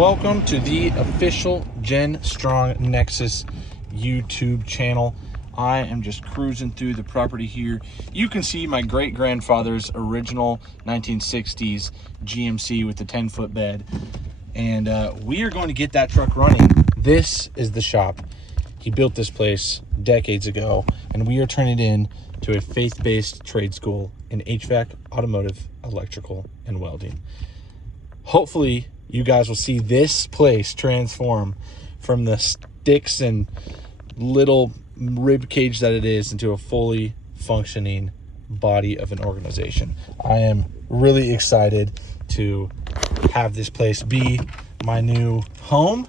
Welcome to the official Gen Strong Nexus YouTube channel. I am just cruising through the property here. You can see my great-grandfather's original 1960s GMC with the 10-foot bed. And we are going to get that truck running. This is the shop. He built this place decades ago, and we are turning it in to a faith-based trade school in HVAC, automotive, electrical, and welding. Hopefully, you guys will see this place transform from the sticks and little rib cage that it is into a fully functioning body of an organization. I am really excited to have this place be my new home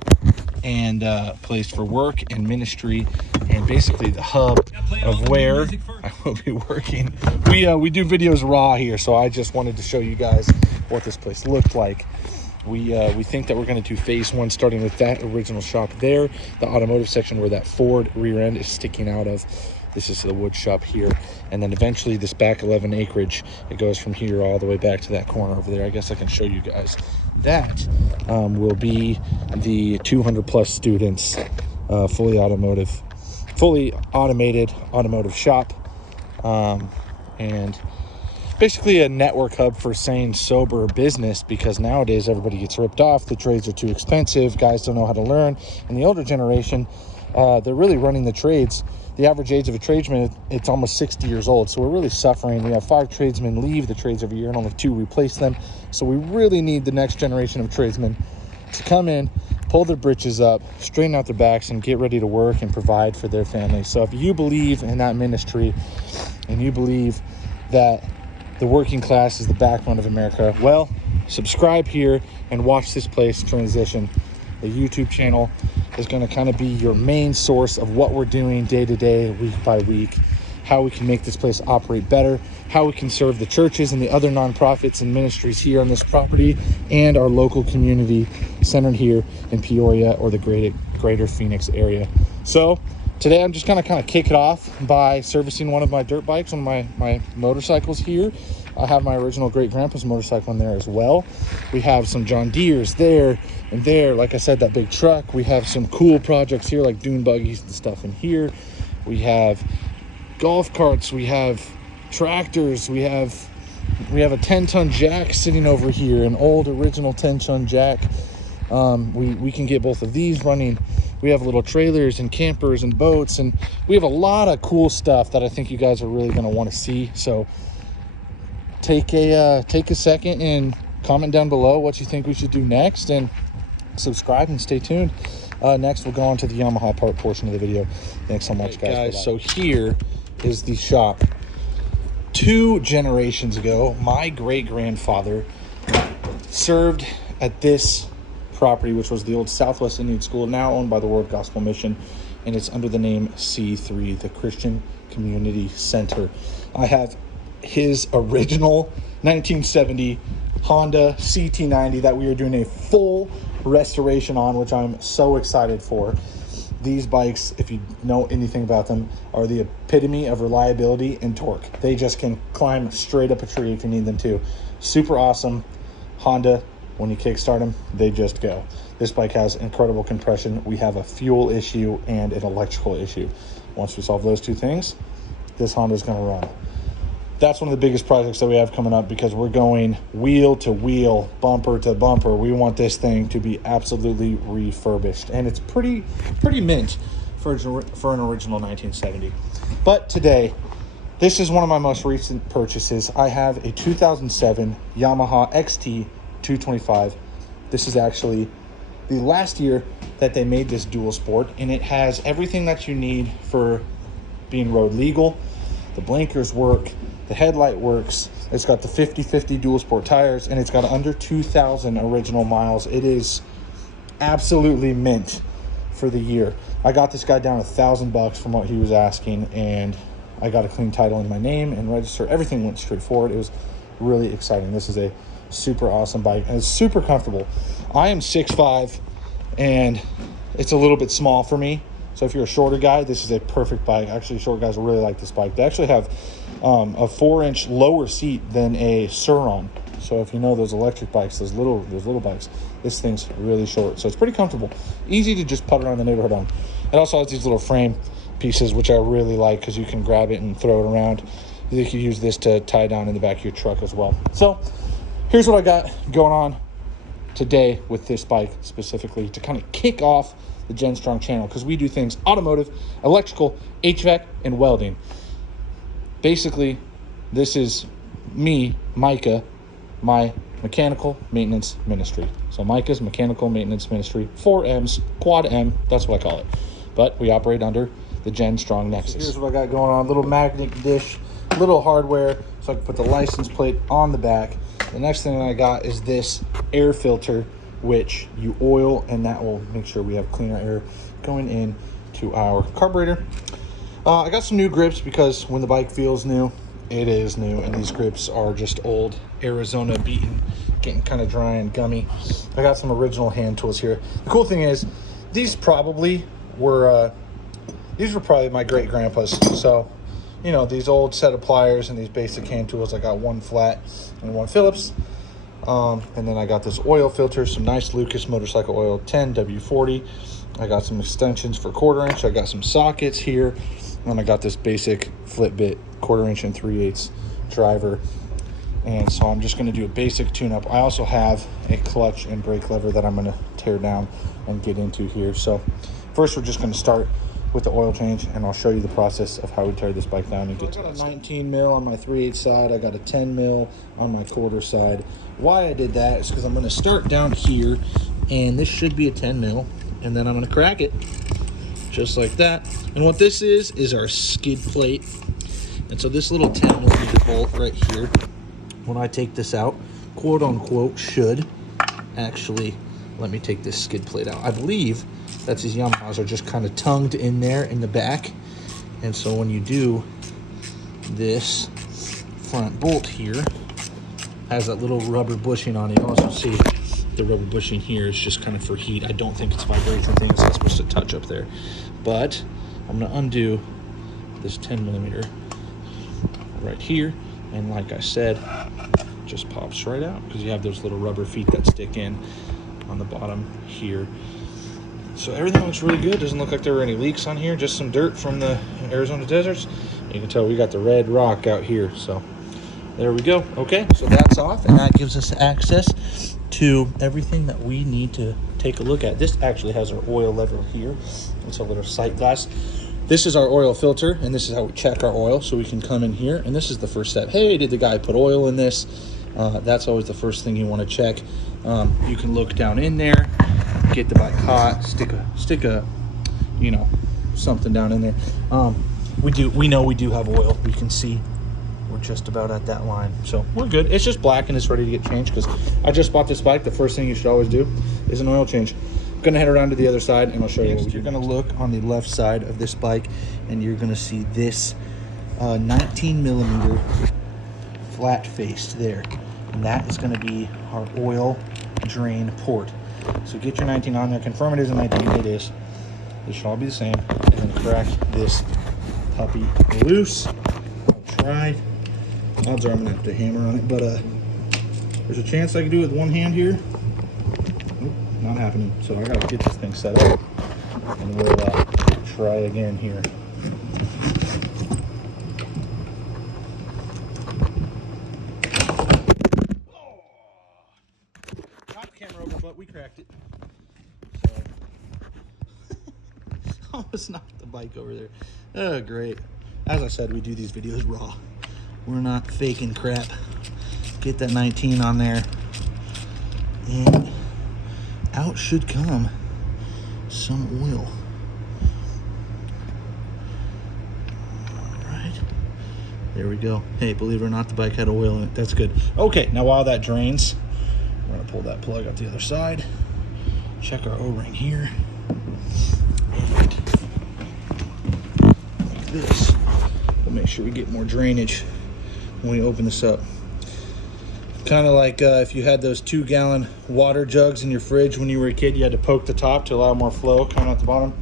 and place for work and ministry, and basically the hub of where I will be working. We do videos raw here, so I just wanted to show you guys what this place looked like. We think that we're going to do phase one, starting with that original shop there, the automotive section where that Ford rear end is sticking out of. This is the wood shop here, and then eventually this back 11 acreage, it goes from here all the way back to that corner over there. I guess I can show you guys that. Will be the 200 plus students, fully automated automotive shop, and basically a network hub for sane, sober business, because nowadays everybody gets ripped off. The trades are too expensive. Guys don't know how to learn. And the older generation, they're really running the trades. The average age of a tradesman, it's almost 60 years old. So we're really suffering. We have 5 tradesmen leave the trades every year and only 2 replace them. So we really need the next generation of tradesmen to come in, pull their britches up, straighten out their backs, and get ready to work and provide for their families. So if you believe in that ministry and you believe that the working class is the backbone of America, well, subscribe here and watch this place transition. The YouTube channel is going to kind of be your main source of what we're doing day to day, week by week, how we can make this place operate better, how we can serve the churches and the other nonprofits and ministries here on this property, and our local community centered here in Peoria or the greater Phoenix area. So today I'm just going to kind of kick it off by servicing one of my dirt bikes, one of my motorcycles here. I have my original great-grandpa's motorcycle in there as well. We have some John Deere's there and there. Like I said, that big truck. We have some cool projects here like dune buggies and stuff in here. We have golf carts. We have tractors. We have a 10-ton jack sitting over here, an old original 10-ton jack. We can get both of these running. We have little trailers and campers and boats, and we have a lot of cool stuff that I think you guys are really going to want to see. So take a second and comment down below what you think we should do next, and subscribe and stay tuned. Next we'll go on to the Yamaha part portion of the video. Thanks so much, guys. So here is the shop. 2 generations ago, my great-grandfather served at this property, which was the old Southwest Indian School, now owned by the World Gospel Mission, and it's under the name C3, the Christian Community Center. I have his original 1970 Honda CT90 that we are doing a full restoration on, which I'm so excited for. These bikes, if you know anything about them, are the epitome of reliability and torque. They just can climb straight up a tree if you need them to. Super awesome. Honda, when you kickstart them, they just go. This bike has incredible compression. We have a fuel issue and an electrical issue. Once we solve those 2 things, this Honda is going to run. That's one of the biggest projects that we have coming up, because we're going wheel to wheel, bumper to bumper. We want this thing to be absolutely refurbished, and it's pretty mint for an original 1970. But today, this is one of my most recent purchases. I have a 2007 Yamaha XT225. This is actually the last year that they made this dual sport, and it has everything that you need for being road legal. The blinkers work, the headlight works, it's got the 50/50 dual sport tires, and it's got under 2,000 original miles. It is absolutely mint for the year. I got this guy down $1,000 from what he was asking, and I got a clean title in my name and register. Everything went straight forward. It was really exciting. This is a super awesome bike, and it's super comfortable. I am 6'5", and it's a little bit small for me. So if you're a shorter guy, this is a perfect bike. Actually, short guys will really like this bike. They actually have a 4-inch lower seat than a Sur-Ron. So if you know those electric bikes, those little bikes, This thing's really short, so it's pretty comfortable. Easy to just put around the neighborhood on. It also has these little frame pieces, which I really like because you can grab it and throw it around. You can use this to tie down in the back of your truck as well. So here's what I got going on today with this bike specifically to kind of kick off the Jen Strong channel, because we do things automotive, electrical, HVAC, and welding. Basically, this is me, Micah, my mechanical maintenance ministry. So Micah's mechanical maintenance ministry, 4 M's, quad M, that's what I call it. But we operate under the Jen Strong Nexus. So here's what I got going on, little magnet dish, little hardware, so I can put the license plate on the back. The next thing I got is this air filter, which you oil, and that will make sure we have cleaner air going in to our carburetor. I got some new grips because when the bike feels new, it is new, and these grips are just old Arizona beaten, getting kind of dry and gummy. I got some original hand tools here. The cool thing is these were probably my great grandpa's. So, you know, these old set of pliers and these basic hand tools. I got one flat and one Phillips. And then I got this oil filter, some nice Lucas motorcycle oil 10 W40. I got some extensions for 1/4 inch. I got some sockets here. And I got this basic flip bit 1/4 inch and 3/8 driver. And so I'm just going to do a basic tune-up. I also have a clutch and brake lever that I'm going to tear down and get into here. So first we're just going to start with the oil change, and I'll show you the process of how we tear this bike down and get to it. I got a 19 mil on my 3/8 side. I got a 10 mil on my 1/4 side. Why I did that is because I'm going to start down here, and this should be a 10 mil, and then I'm going to crack it just like that. And what this is our skid plate. And so this little 10 millimeter bolt right here, when I take this out, quote unquote, should actually let me take this skid plate out. I believe that's these Yamahas are just kind of tongued in there in the back. And so when you do this front bolt here, has that little rubber bushing on it. You also see the rubber bushing here is just kind of for heat. I don't think it's vibration thing. It's not supposed to touch up there. But I'm going to undo this 10 millimeter right here. And like I said, just pops right out because you have those little rubber feet that stick in on the bottom here. So everything looks really good. Doesn't look like there were any leaks on here, just some dirt from the Arizona deserts. You can tell we got the red rock out here. So there we go. Okay, so that's off, and that gives us access to everything that we need to take a look at. This actually has our oil lever here. It's a little sight glass. This is our oil filter, and this is how we check our oil. So we can come in here, and this is the first step. Hey, did the guy put oil in this? That's always the first thing you want to check. You can look down in there, get the bike hot, stick a you know, something down in there. We know we do have oil. We can see we're just about at that line, so we're good. It's just black and it's ready to get changed because I just bought this bike. The first thing you should always do is an oil change. I'm gonna head around to the other side and I'll show you. You're gonna look on the left side of this bike and you're gonna see this 19 millimeter flat faced there, and that is gonna be our oil drain port. So get your 19 on there, confirm it is a 19, it is. They should all be the same, and then crack this puppy loose. I'll try. Odds are I'm gonna have to hammer on it, but there's a chance I can do it with one hand here. Nope, not happening. So I gotta get this thing set up, and we'll try again here. Knocked the camera over, but we cracked it. Almost knocked the bike over there. Oh, great. As I said, we do these videos raw. We're not faking crap. Get that 19 on there, and out should come some oil. All right, there we go. Hey, believe it or not, the bike had oil in it. That's good. Okay, now while that drains, we're gonna pull that plug out the other side, check our O-ring here, and like this, we'll make sure we get more drainage when we open this up. Kind of like if you had those 2-gallon water jugs in your fridge when you were a kid, you had to poke the top to allow more flow coming out the bottom.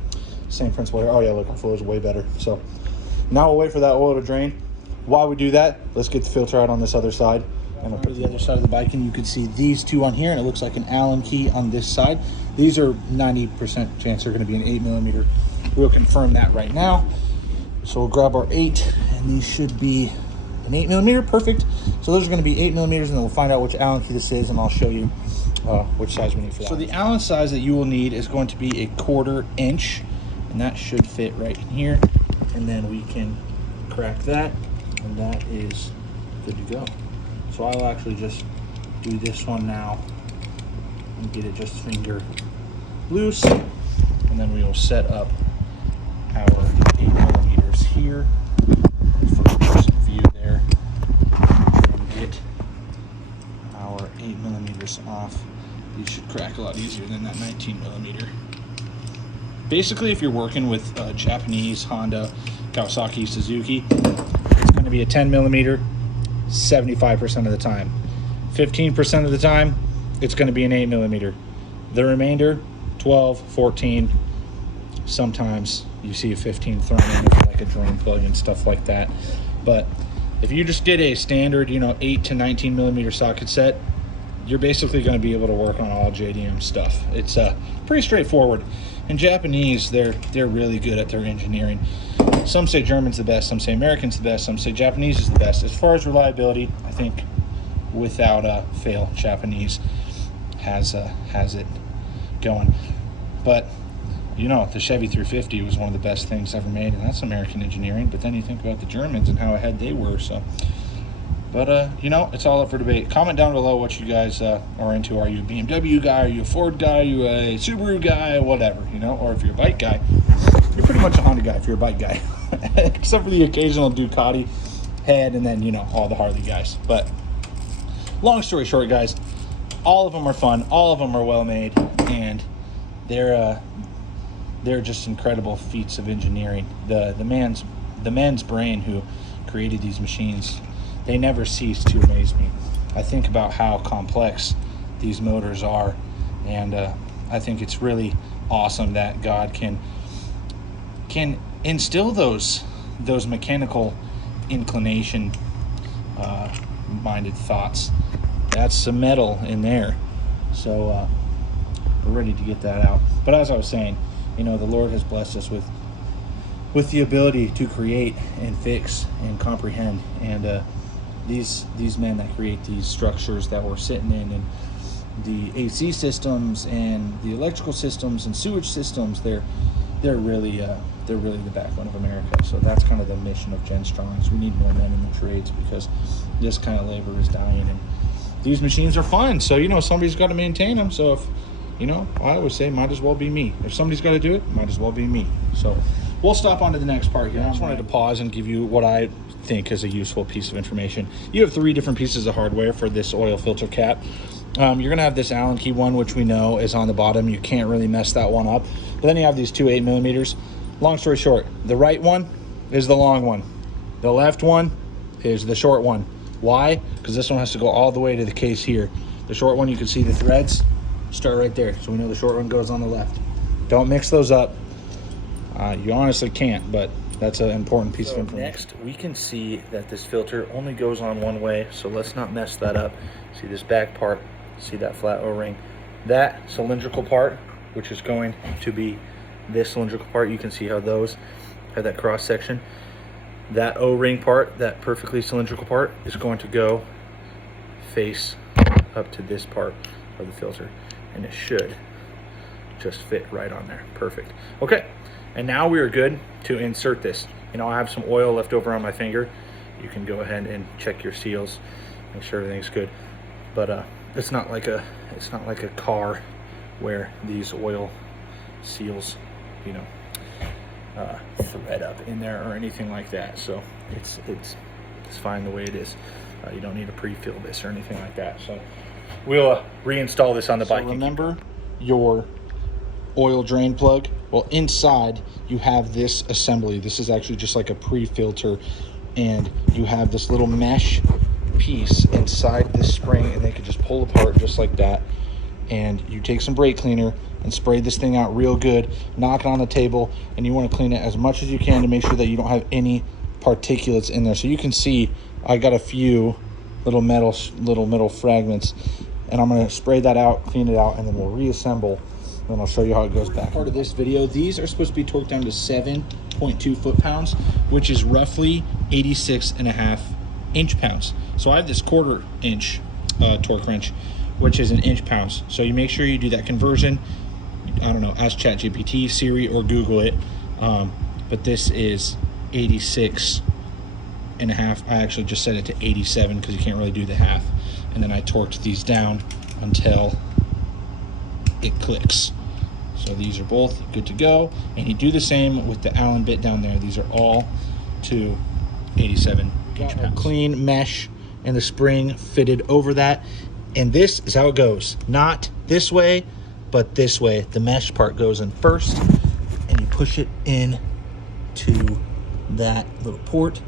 Same principle here. Oh yeah, look, our flow is way better. So now we'll wait for that oil to drain. While we do that, let's get the filter out on this other side And I'll put the other side of the bike, and you can see these two on here, and it looks like an Allen key on this side. These are 90% chance they're going to be an 8mm. We'll confirm that right now. So we'll grab our 8, and these should be an 8mm. Perfect. So those are going to be 8mm, and then we'll find out which Allen key this is, and I'll show you which size we need for that. So the Allen size that you will need is going to be a 1/4 inch, and that should fit right in here. And then we can crack that, and that is good to go. So I'll actually just do this one now and get it just finger loose, and then we will set up our 8mm here for some view there, and get our 8mm off. These should crack a lot easier than that 19mm. Basically, if you're working with Japanese, Honda, Kawasaki, Suzuki, it's going to be a 10mm 75% of the time. 15% of the time, it's going to be an 8mm. The remainder, 12, 14, sometimes you see a 15 thrown in for like a drain plug and stuff like that. But if you just get a standard, 8 to 19mm socket set, you're basically going to be able to work on all JDM stuff. It's pretty straightforward. And Japanese, they're really good at their engineering. Some say German's the best, some say American's the best, some say Japanese is the best. As far as reliability, I think without fail, Japanese has it going. But the Chevy 350 was one of the best things ever made, and that's American engineering. But then you think about the Germans and how ahead they were. So, but it's all up for debate. Comment down below what you guys are into. Are you a BMW guy? Are you a Ford guy? Are you a Subaru guy? Whatever, or if you're a bike guy, you're pretty much a Honda guy if you're a bike guy, except for the occasional Ducati head, and then all the Harley guys. But long story short, guys, all of them are fun, all of them are well made, and they're just incredible feats of engineering. The man's brain who created these machines, they never cease to amaze me. I think about how complex these motors are, and I think it's really awesome that God can instill those mechanical inclination minded thoughts. That's some metal in there, so we're ready to get that out. But as I was saying, the Lord has blessed us with the ability to create and fix and comprehend, and these men that create these structures that we're sitting in, and the AC systems and the electrical systems and sewage systems, they're really the backbone of America. So that's kind of the mission of Gen Strong, is we need more men in the trades, because this kind of labor is dying, and these machines are fun. So somebody's got to maintain them. So if I always say, might as well be me. If somebody's got to do it, might as well be me. So we'll stop on to the next part here. I just wanted to pause and give you what I think is a useful piece of information. You have 3 different pieces of hardware for this oil filter cap. You're going to have this Allen key one, which we know is on the bottom. You can't really mess that one up. But then you have these 2 8mm. Long story short, the right one is the long one. The left one is the short one. Why? Because this one has to go all the way to the case here. The short one, you can see the threads start right there. So we know the short one goes on the left. Don't mix those up. You honestly can't, but that's an important piece of information. Next, we can see that this filter only goes on one way, so let's not mess that up. See this back part, see that flat O-ring. That cylindrical part, which is going to be this cylindrical part, you can see how those have that cross section. That O-ring part, that perfectly cylindrical part, is going to go face up to this part of the filter, and it should just fit right on there. Perfect. Okay, and now we are good to insert this. I have some oil left over on my finger. You can go ahead and check your seals, make sure everything's good. But it's not like a car where these oil seals, thread up in there or anything like that. So it's fine the way it is. You don't need to pre-fill this or anything like that. So we'll reinstall this on the bike. Remember your oil drain plug? Well, inside you have this assembly. This is actually just like a pre-filter, and you have this little mesh piece inside this spring, and they can just pull apart just like that. And you take some brake cleaner and spray this thing out real good, knock it on the table, and you want to clean it as much as you can to make sure that you don't have any particulates in there. So you can see I got a few little metal fragments. And I'm gonna spray that out, clean it out, and then we'll reassemble. Then I'll show you how it goes back. Part of this video, these are supposed to be torqued down to 7.2 foot-pounds, which is roughly 86.5 inch-pounds. So I have this 1/4 inch torque wrench, which is in inch-pounds. So you make sure you do that conversion. I don't know, ask ChatGPT, Siri, or Google it. But this is 86.5. I actually just set it to 87 because you can't really do the half. And then I torqued these down until it clicks. So these are both good to go. And you do the same with the Allen bit down there. These are all to 87 inch-pounds. Clean mesh and the spring fitted over that. And this is how it goes. Not this way, but this way. The mesh part goes in first, and you push it in to that little port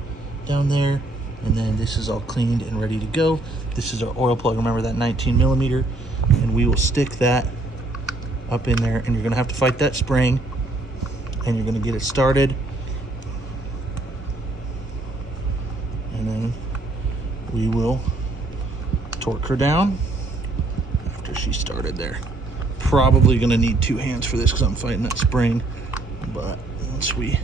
down there. And then this is all cleaned and ready to go. This is our oil plug. Remember that 19 millimeter, and we will stick that up in there, and you're gonna have to fight that spring, and you're gonna get it started. And then we will torque her down after she started there. Probably gonna need 2 hands for this because I'm fighting that spring, but once we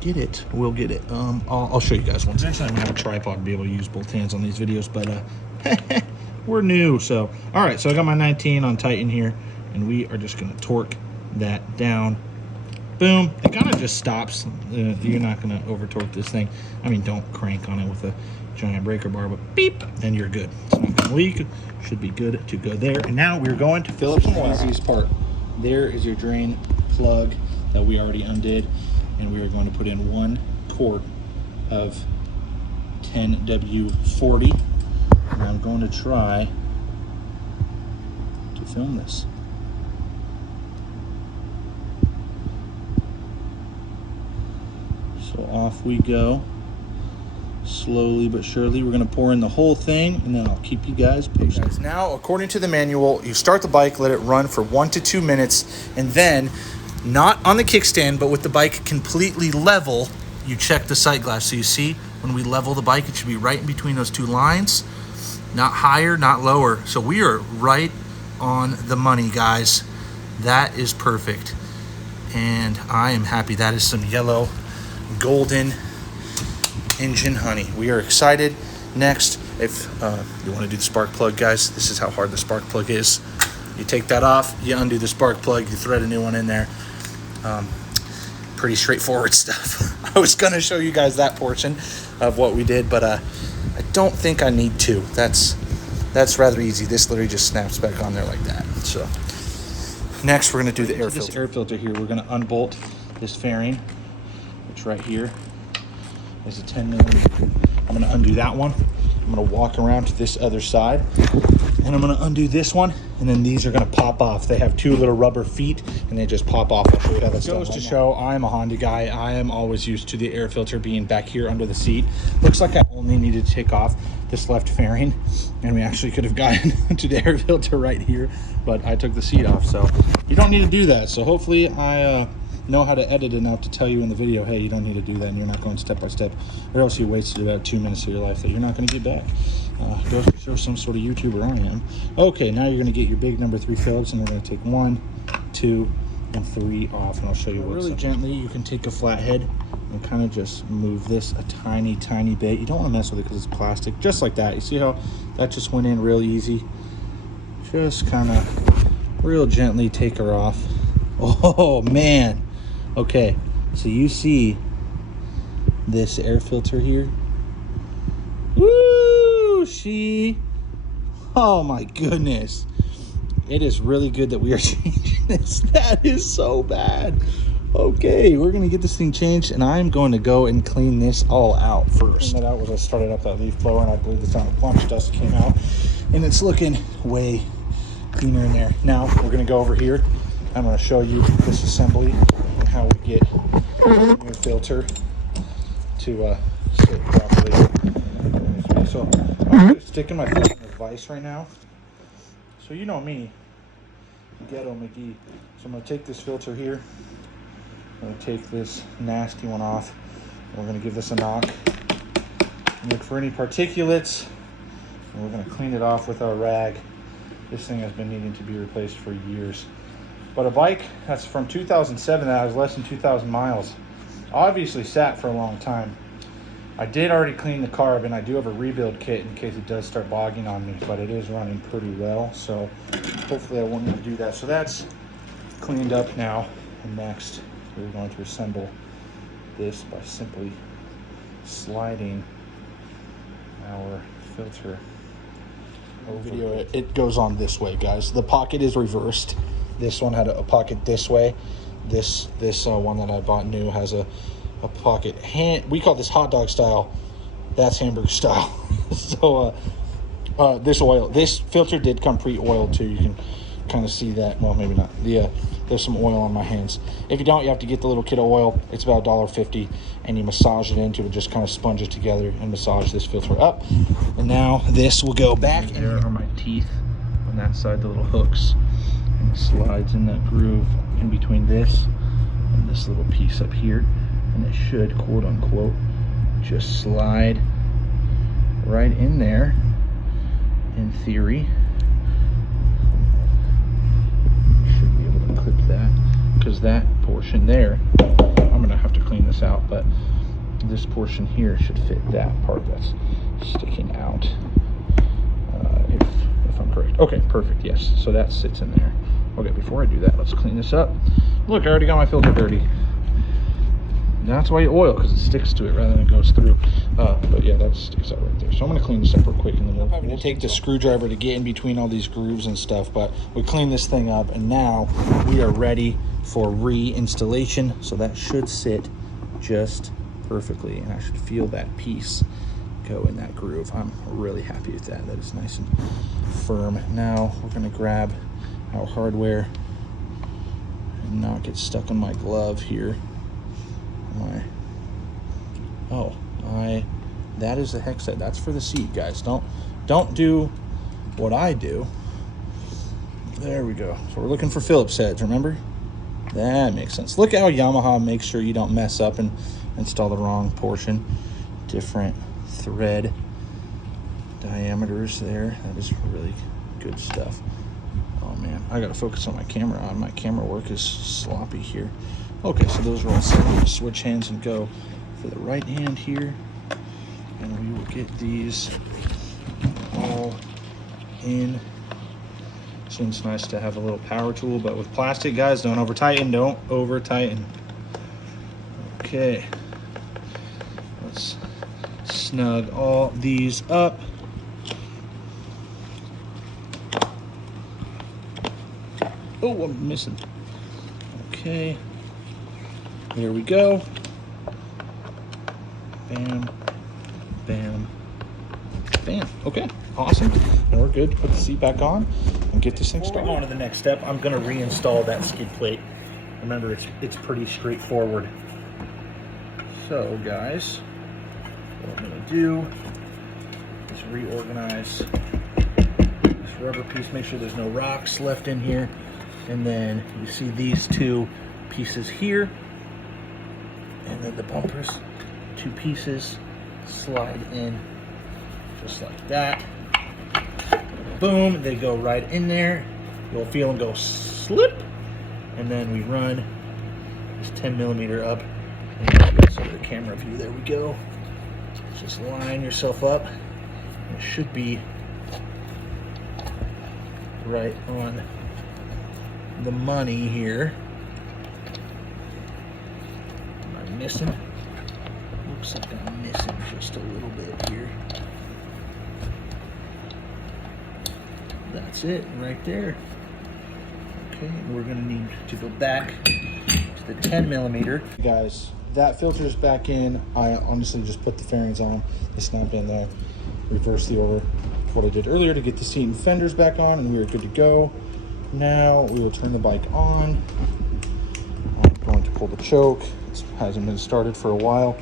get it, we'll get it. I'll show you guys once. Eventually I'm gonna have a tripod to be able to use both hands on these videos, but we're new. So all right, so I got my 19 on Titan here, and we are just gonna torque that down. Boom. It kind of just stops. You're not gonna over torque this thing. I mean, don't crank on it with a giant breaker bar, but beep, and you're good. It's not gonna leak. Should be good to go there. And now we're going to fill up some oil. Easiest part. There is your drain plug that we already undid, and we are going to put in 1 quart of 10W40. And I'm going to try to film this. So off we go. Slowly but surely, we're going to pour in the whole thing, and then I'll keep you guys patient. Now, according to the manual, you start the bike, let it run for 1 to 2 minutes, and then, not on the kickstand, but with the bike completely level, you check the sight glass. So you see, when we level the bike, it should be right in between those 2 lines, not higher, not lower. So we are right on the money, guys. That is perfect, and I am happy. That is some yellow golden engine honey. We are excited. Next, if you want to do the spark plug, guys, this is how hard the spark plug is. You take that off, you undo the spark plug, you thread a new one in there. Pretty straightforward stuff. I was going to show you guys that portion of what we did, but I don't think I need to. That's rather easy. This literally just snaps back on there like that. So next, we're going to do the air filter. This air filter here, we're going to unbolt this fairing, which right here is a 10 millimeter. I'm going to undo that one. I'm going to walk around to this other side, and I'm going to undo this one, and then these are going to pop off. They have 2 little rubber feet, and they just pop off. I'll show you how that goes to show I'm a Honda guy. I am always used to the air filter being back here under the seat. Looks like I only needed to take off this left fairing, and we actually could have gotten to the air filter right here, but I took the seat off, so you don't need to do that. So hopefully I know how to edit enough to tell you in the video, hey, you don't need to do that, and you're not going step by step, or else you wasted about 2 minutes of your life that you're not going to get back. Goes to show some sort of YouTuber I am. Okay, now you're going to get your big number 3 Phillips, and we're going to take 1, 2, and 3 off, and I'll show you what. Really gently, you can take a flathead and kind of just move this a tiny bit. You don't want to mess with it because it's plastic. Just like that. You see how that just went in real easy? Just kind of real gently take her off. Oh man. Okay, so you see this air filter here? Woo! Oh my goodness. It is really good that we are changing this. That is so bad. Okay, we're gonna get this thing changed, and I'm going to go and clean this all out first. That out was I started up that leaf blower, and I believe this on a bunch of dust came out, and it's looking way cleaner in there. Now we're gonna go over here. I'm gonna show you this assembly and how we get the new filter to sit properly. So I'm sticking my foot in the vise right now. So you know me, Ghetto McGee. So I'm gonna take this filter here. I'm gonna take this nasty one off. And we're gonna give this a knock. Look for any particulates. And we're gonna clean it off with our rag. This thing has been needing to be replaced for years. But a bike that's from 2007 that has less than 2,000 miles, obviously sat for a long time. I did already clean the carb, and I do have a rebuild kit in case it does start bogging on me, but it is running pretty well, so hopefully I won't need to do that. So that's cleaned up now, and next we're going to assemble this by simply sliding our filter over. Video it goes on this way, guys. The pocket is reversed. This one had a pocket this way. This one that I bought new has a pocket we call this hot dog style. That's hamburger style. So this filter did come pre-oiled too. You can kind of see that. Well, maybe not. There's some oil on my hands. If you don't, you have to get the little kit of oil. It's about $1.50, and you massage it into it. Just kind of sponge it together and massage this filter up. And now this will go back. And there are my teeth on that side, the little hooks, and it slides in that groove in between this and this little piece up here, and it should, quote unquote, just slide right in there in theory. Should be able to clip that, because that portion there, I'm gonna have to clean this out, but this portion here should fit that part that's sticking out, if I'm correct. Okay, perfect, yes. So that sits in there. Okay, before I do that, let's clean this up. Look, I already got my filter dirty. That's why you oil, because it sticks to it rather than it goes through. But yeah, that sticks out right there. So I'm going to clean this up real quick, and then we'll having to take the screwdriver to get in between all these grooves and stuff. But we cleaned this thing up, and now we are ready for reinstallation. So that should sit just perfectly, and I should feel that piece go in that groove. I'm really happy with that. That is nice and firm. Now we're going to grab our hardware and not get stuck on my glove here. That is the hex set. That's for the seat, guys. Don't do what I do. There we go. So we're looking for Phillips heads, remember? That makes sense. Look how Yamaha makes sure you don't mess up and install the wrong portion. Different thread diameters there. That is really good stuff. Oh man, I gotta focus on my camera. My camera work is sloppy here. Okay, so those are all set. We'll switch hands and go for the right hand here, and we will get these all in. So it's nice to have a little power tool, but with plastic, guys, don't over tighten. Don't over tighten. Okay, let's snug all these up. Oh, I'm missing. Okay, there we go. Bam, bam, bam. Okay, awesome. And we're good to put the seat back on and get this thing started. On to the next step, I'm gonna reinstall that skid plate. Remember, it's pretty straightforward. So guys, what I'm gonna do is reorganize this rubber piece, make sure there's no rocks left in here. And then you see these two pieces here, and then the bumpers, two pieces slide in just like that. Boom, they go right in there. You'll feel them go slip, and then we run this 10mm up. And get some of the camera view. There we go. Just line yourself up. It should be right on the money here. Am I missing? Looks like I'm missing just a little bit here. That's it right there. Okay, we're gonna need to go back to the 10mm. Guys, that filter is back in. I honestly just put the fairings on. They snapped in there. Reverse the order of what I did earlier to get the seat and fenders back on, and we are good to go. Now we will turn the bike on. I'm going to pull the choke. It hasn't been started for a while.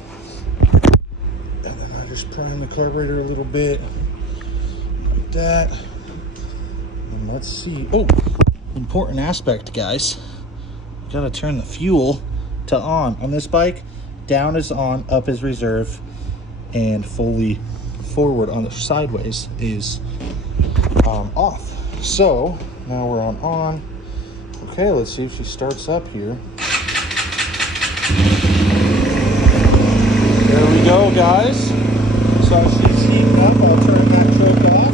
And then I just prime the carburetor a little bit, like that. And let's see. Oh, important aspect, guys. You gotta turn the fuel to on this bike. Down is on, up is reserve, and fully forward on the sideways is off. So now we're on. Okay, let's see if she starts up here. There we go, guys. So she's heating up. I'll turn that choke off.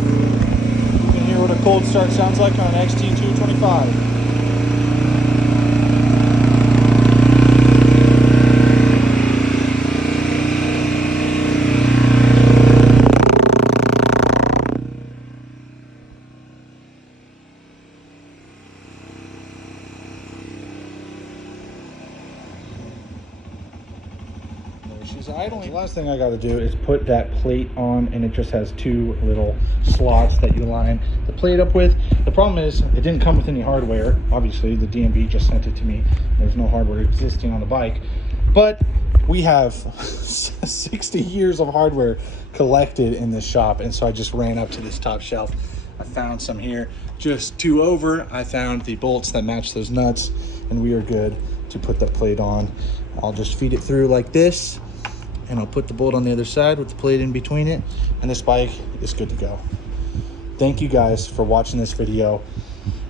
You can hear what a cold start sounds like on an XT225. She's idling. The last thing I got to do is put that plate on, and it just has two little slots that you line the plate up with. The problem is it didn't come with any hardware. Obviously, the DMV just sent it to me. There's no hardware existing on the bike, but we have 60 years of hardware collected in this shop, and so I just ran up to this top shelf. I found some here. Just two over, I found the bolts that match those nuts, and we are good to put that plate on. I'll just feed it through like this, and I'll put the bolt on the other side with the plate in between it, and this bike is good to go. Thank you guys for watching this video.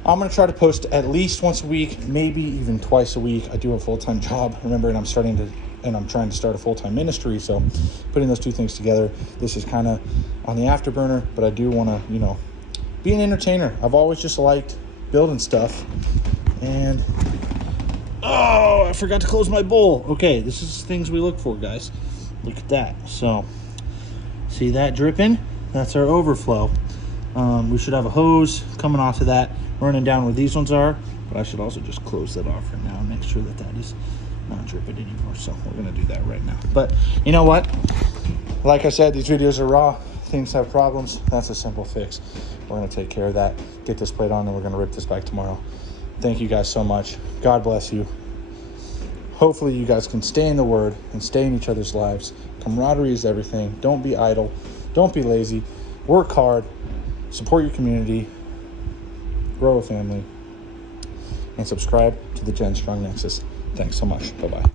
I'm gonna try to post at least once a week, maybe even twice a week. I do a full-time job, remember, and I'm trying to start a full-time ministry, so putting those two things together, this is kind of on the afterburner, but I do want to, you know, be an entertainer. I've always just liked building stuff, and oh, I forgot to close my bowl. Okay, this is things we look for, guys. Look at that. So, see that dripping? That's our overflow. We should have a hose coming off of that, running down where these ones are, but I should also just close that off right now and make sure that that is not dripping anymore. So we're gonna do that right now. But you know what? Like I said, these videos are raw. Things have problems. That's a simple fix. We're gonna take care of that, get this plate on, and we're gonna rip this back tomorrow. Thank you guys so much. God bless you. Hopefully you guys can stay in the Word and stay in each other's lives. Camaraderie is everything. Don't be idle. Don't be lazy. Work hard. Support your community. Grow a family. And subscribe to the Gen Strong Nexus. Thanks so much. Bye-bye.